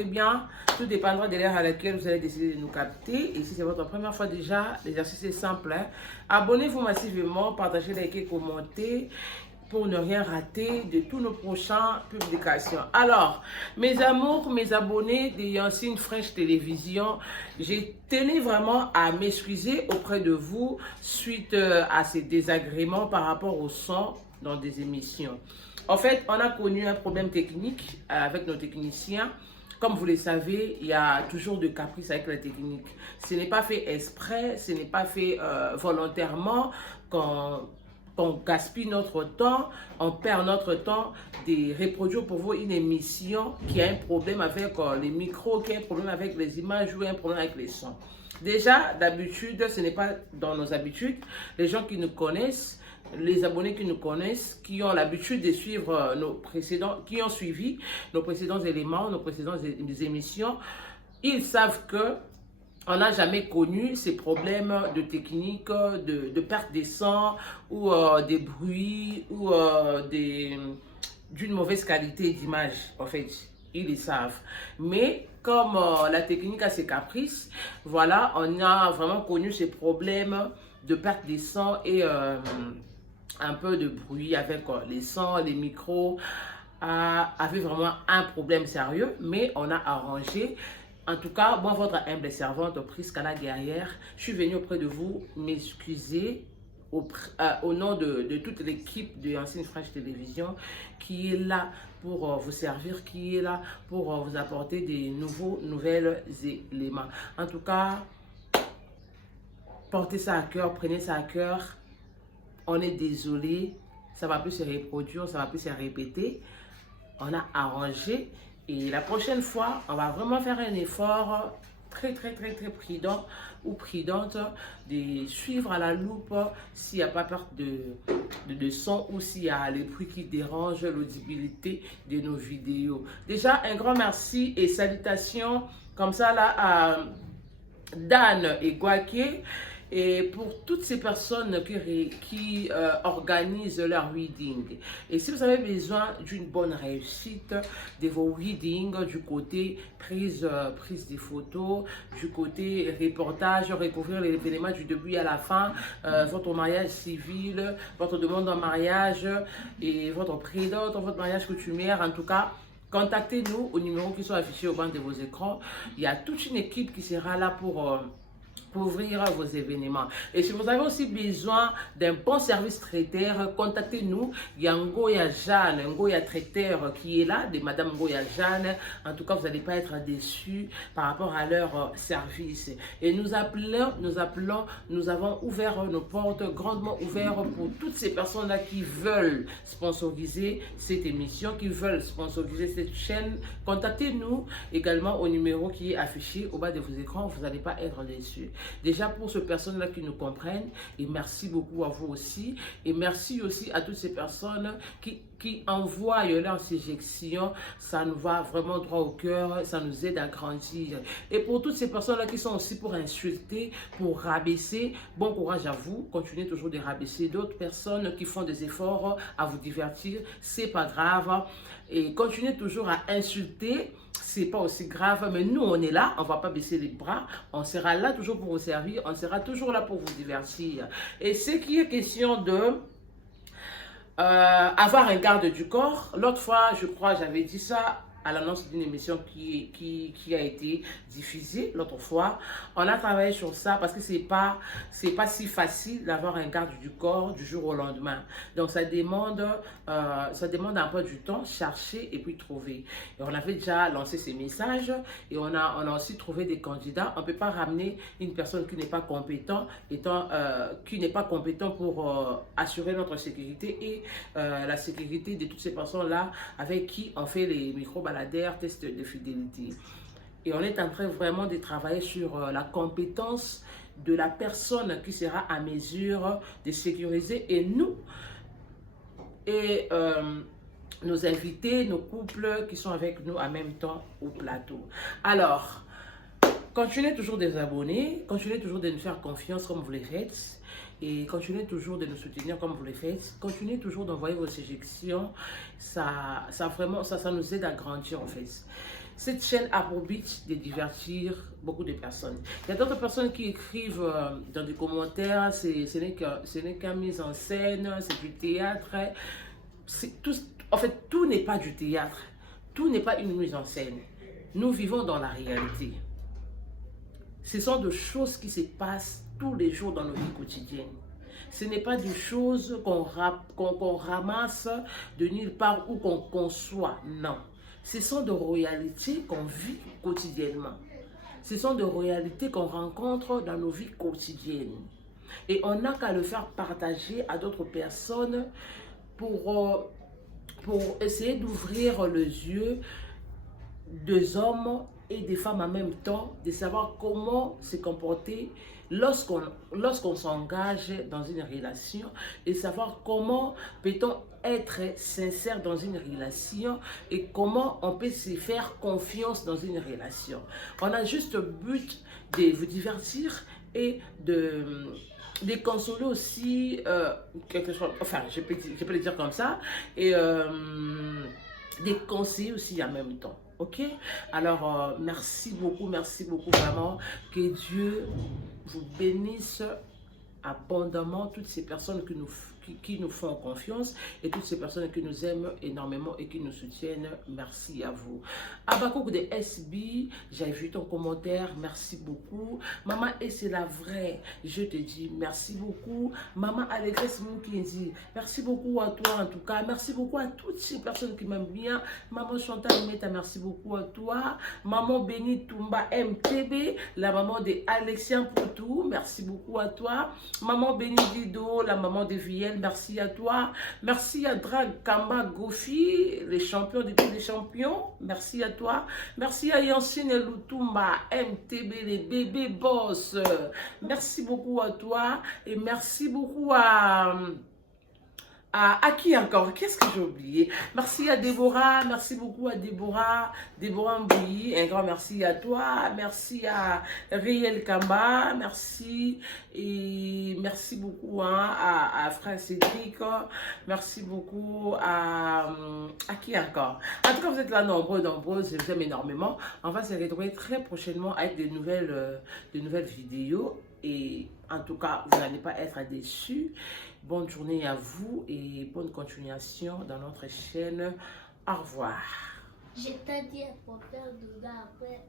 Eh bien, tout dépendra de l'heure à laquelle vous allez décider de nous capter. Et si c'est votre première fois déjà, l'exercice est simple. Abonnez-vous massivement, partagez, likez, commentez pour ne rien rater de tous nos prochaines publications. Alors, mes amours, mes abonnés de Yancine Fresh Télévision, j'ai tenu vraiment à m'excuser auprès de vous suite à ces désagréments par rapport au son dans des émissions. En fait, on a connu un problème technique avec nos techniciens. Comme vous le savez, il y a toujours de caprices avec la technique. Ce n'est pas fait exprès, ce n'est pas fait volontairement qu'on gaspille notre temps, on perd notre temps de reproduire pour vous une émission qui a un problème avec les micros, qui a un problème avec les images ou un problème avec les sons. Déjà, d'habitude, ce n'est pas dans nos habitudes. Les gens qui nous connaissent, les abonnés qui nous connaissent, qui ont l'habitude de suivre nos précédents, qui ont suivi nos précédents éléments, nos précédentes émissions, ils savent que on n'a jamais connu ces problèmes de technique, de perte des sons ou des bruits ou d'une mauvaise qualité d'image. En fait, ils le savent. Mais comme la technique a ses caprices, voilà, on a vraiment connu ces problèmes de perte des sons et un peu de bruit avec les sons, les micros, avait vraiment un problème sérieux, mais on a arrangé. En tout cas, moi, votre humble servante, Priscilla Guerrière, je suis venue auprès de vous m'excuser au nom de toute l'équipe de Yancine Fresh Télévision qui est là pour vous servir, qui est là pour vous apporter des nouvelles éléments. En tout cas, portez ça à cœur, prenez ça à cœur. On est désolé, ça ne va plus se reproduire, ça ne va plus se répéter. On a arrangé et la prochaine fois, on va vraiment faire un effort très prudent ou prudente de suivre à la loupe s'il n'y a pas perte de son ou s'il y a les bruits qui dérangent l'audibilité de nos vidéos. Déjà, un grand merci et salutations comme ça là à Dan et Guaké. Et pour toutes ces personnes qui organisent leur reading. Et si vous avez besoin d'une bonne réussite de vos readings, du côté prise des photos, du côté reportage, recouvrir les événements du début à la fin, votre mariage civil, votre demande en mariage et votre prédot, votre mariage coutumière, en tout cas, contactez-nous au numéro qui sont affichés au bas de vos écrans. Il y a toute une équipe qui sera là pour ouvrir vos événements. Et si vous avez aussi besoin d'un bon service traiteur, contactez-nous. Il y a Ngoya Jeanne, Ngoya Traiteur qui est là, de Madame Ngoya Jeanne. En tout cas, vous n'allez pas être déçus par rapport à leur service. Et nous avons ouvert nos portes, grandement ouvertes pour toutes ces personnes-là qui veulent sponsoriser cette émission, qui veulent sponsoriser cette chaîne. Contactez-nous également au numéro qui est affiché au bas de vos écrans. Vous n'allez pas être déçus. Déjà pour ces personnes-là qui nous comprennent, et merci beaucoup à vous aussi, et merci aussi à toutes ces personnes qui envoient leur suggestion, ça nous va vraiment droit au cœur, ça nous aide à grandir. Et pour toutes ces personnes-là qui sont aussi pour insulter, pour rabaisser, bon courage à vous, continuez toujours de rabaisser d'autres personnes qui font des efforts à vous divertir, c'est pas grave, et continuez toujours à insulter, c'est pas aussi grave, mais nous on est là, on va pas baisser les bras, on sera là toujours pour vous servir, on sera toujours là pour vous divertir. Et ce qui est question de avoir un garde du corps, l'autre fois je crois j'avais dit ça à l'annonce d'une émission qui a été diffusée l'autre fois. On a travaillé sur ça parce que c'est pas si facile d'avoir un garde du corps du jour au lendemain. Donc ça demande un peu du temps, chercher et puis trouver. Et on avait déjà lancé ces messages et on a aussi trouvé des candidats. On ne peut pas ramener une personne qui n'est pas compétent, pour assurer notre sécurité et la sécurité de toutes ces personnes-là avec qui on fait les micro-baladeurs, tests de fidélité. Et on est en train vraiment de travailler sur la compétence de la personne qui sera à mesure de sécuriser et nous et nos invités, nos couples qui sont avec nous en même temps au plateau. Alors, continuez toujours de vous abonner, continuez toujours de nous faire confiance comme vous le faites et continuez toujours de nous soutenir comme vous le faites. Continuez toujours d'envoyer vos suggestions, ça nous aide à grandir en fait. Cette chaîne a pour but de divertir beaucoup de personnes. Il y a d'autres personnes qui écrivent dans des commentaires, ce n'est qu'une mise en scène, c'est du théâtre. Tout, en fait, tout n'est pas du théâtre. Tout n'est pas une mise en scène. Nous vivons dans la réalité. Ce sont des choses qui se passent tous les jours dans nos vies quotidiennes. Ce n'est pas des choses qu'on ramasse de nulle part ou qu'on conçoit, non. Ce sont des réalités qu'on vit quotidiennement. Ce sont des réalités qu'on rencontre dans nos vies quotidiennes. Et on n'a qu'à le faire partager à d'autres personnes pour essayer d'ouvrir les yeux des hommes et des femmes en même temps, de savoir comment se comporter lorsqu'on s'engage dans une relation et savoir comment peut-on être sincère dans une relation et comment on peut se faire confiance dans une relation. On a juste le but de vous divertir et de consoler aussi quelque chose, enfin je peux le dire comme ça, et des conseils aussi en même temps. Ok? Alors, merci beaucoup vraiment. Que Dieu vous bénisse abondamment, toutes ces personnes qui nous font confiance et toutes ces personnes qui nous aiment énormément et qui nous soutiennent. Merci à vous. Abakouk de SB, j'ai vu ton commentaire, merci beaucoup. Maman, et c'est la vraie, je te dis merci beaucoup. Maman Allégresse Moukindi, merci beaucoup à toi en tout cas. Merci beaucoup à toutes ces personnes qui m'aiment bien. Maman Chantal Meta, merci beaucoup à toi. Maman Béni Toumba MTB, la maman de Alexien Poutou, merci beaucoup à toi. Maman Béni Dido, la maman de Vielle, merci à toi. Merci à Drag Kamba Gofi, les champions de tous les champions, merci à toi. Merci à Yansine Lutumba, MTB, les bébés boss, merci beaucoup à toi. Et merci beaucoup à qui encore? Qu'est-ce que j'ai oublié? Merci à Déborah, merci beaucoup à Déborah Mbouyi, un grand merci à toi, merci à Riel Kamba, merci et merci beaucoup hein, à Frère Cédric, merci beaucoup à qui encore? En tout cas, vous êtes là nombreuses, je vous aime énormément. On va se retrouver très prochainement avec de nouvelles vidéos et en tout cas, vous n'allez pas être déçus. Bonne journée à vous et bonne continuation dans notre chaîne. Au revoir. Je t'ai dit à faire dedans après.